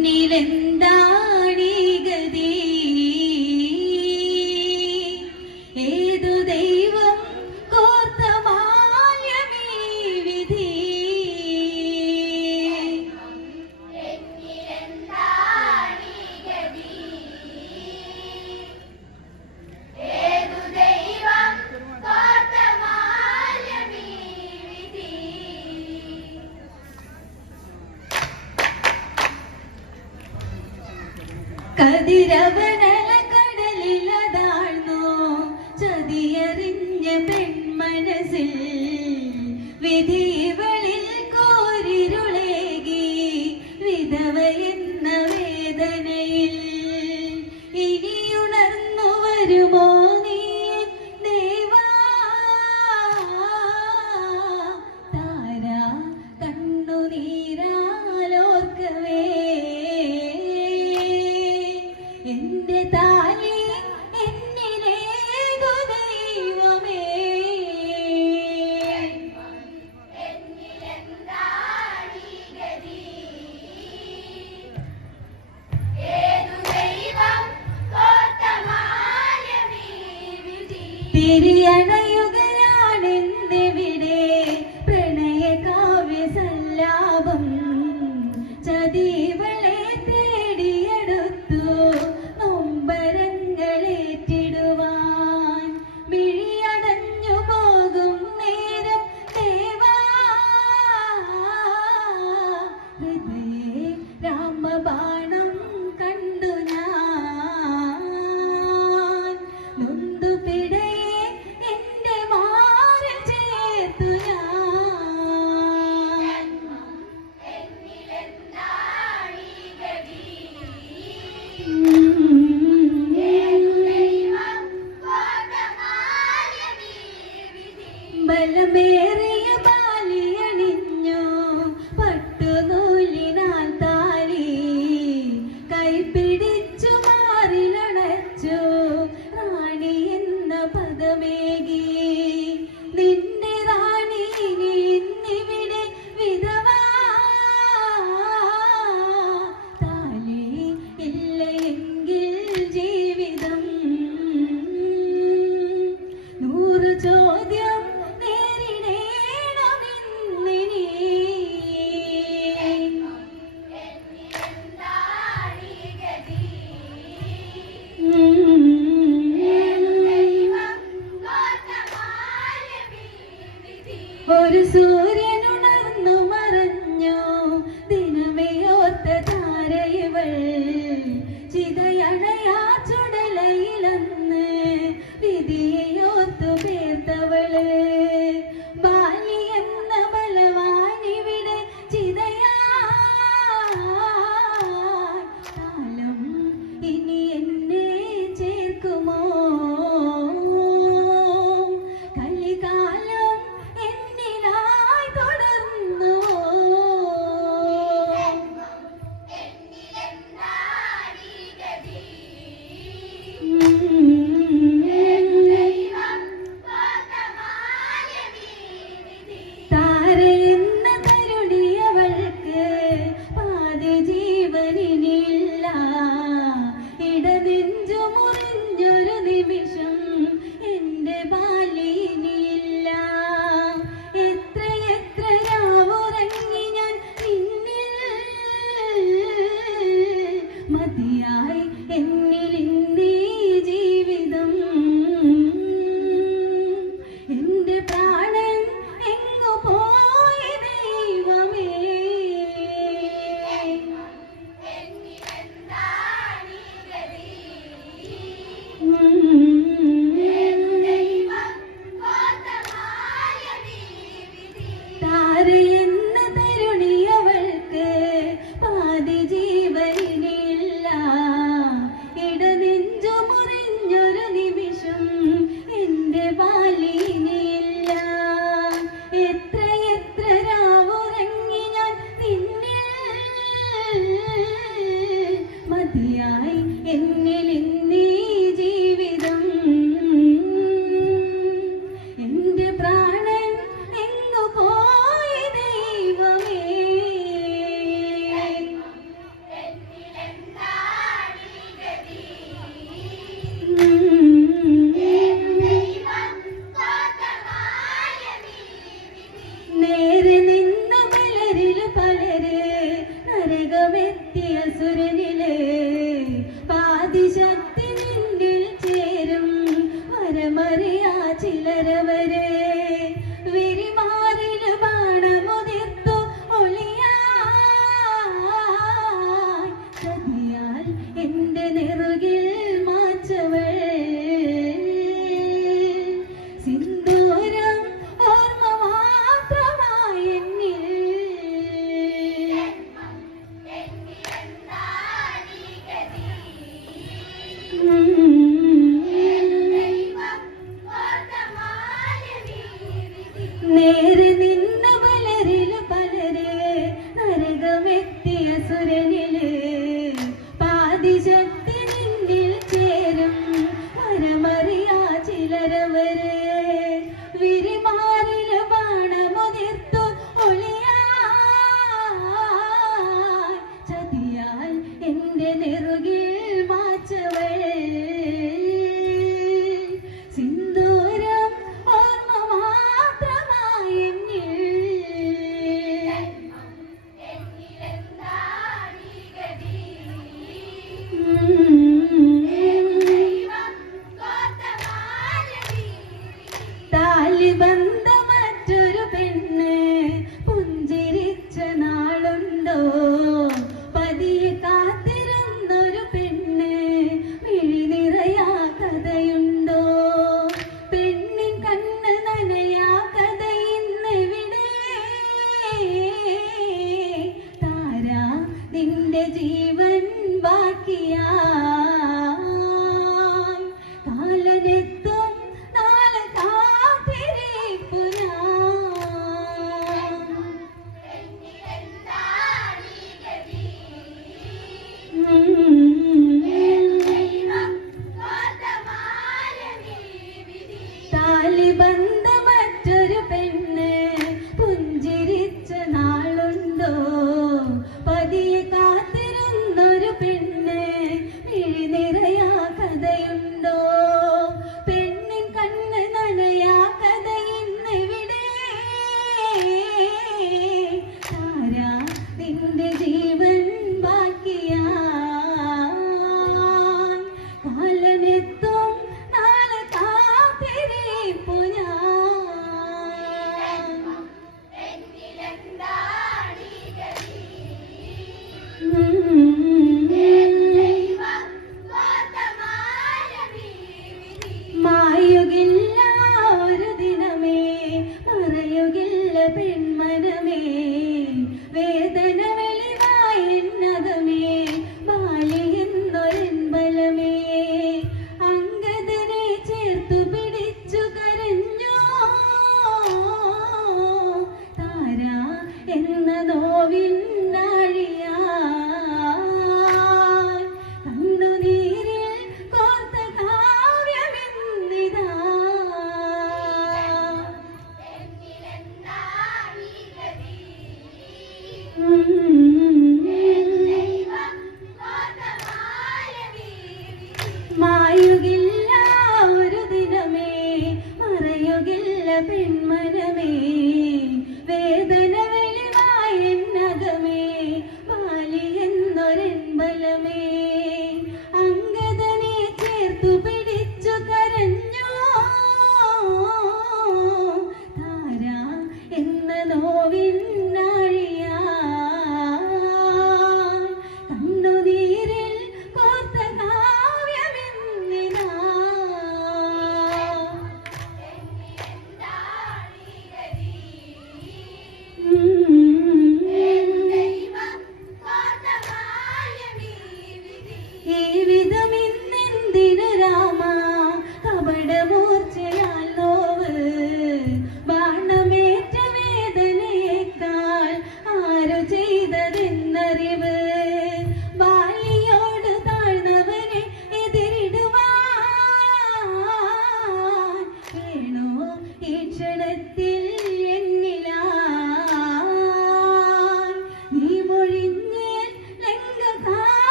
എന്നിലെന്താണീ കതിരവനല Maybe I know. നരകമെത്തിയ സുരനിലെ പാതിശക്തി little, little. to hear.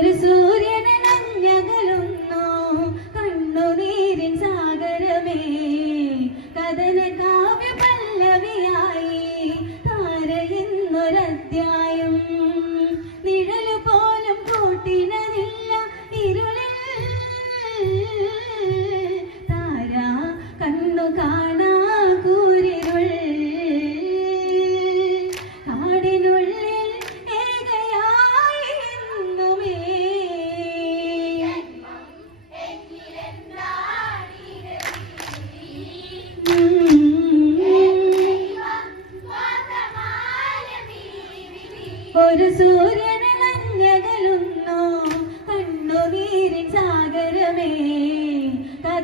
許す。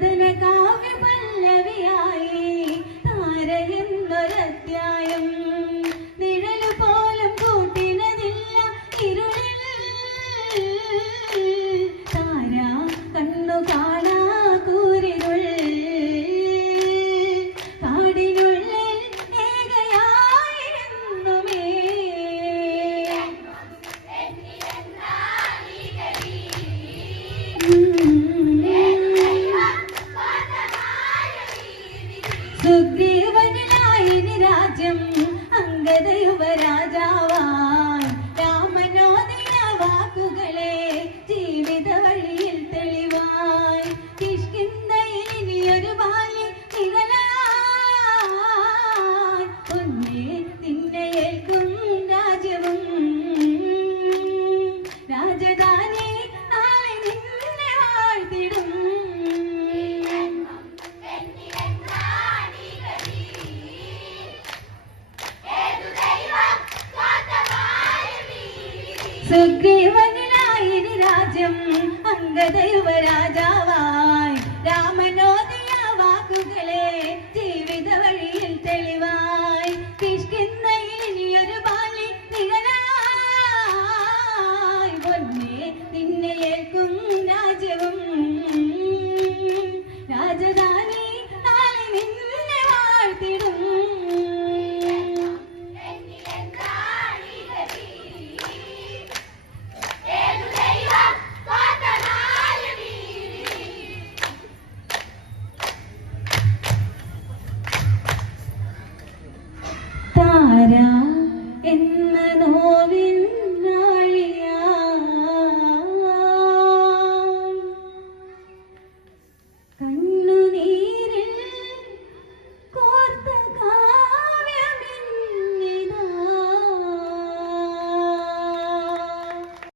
दिल का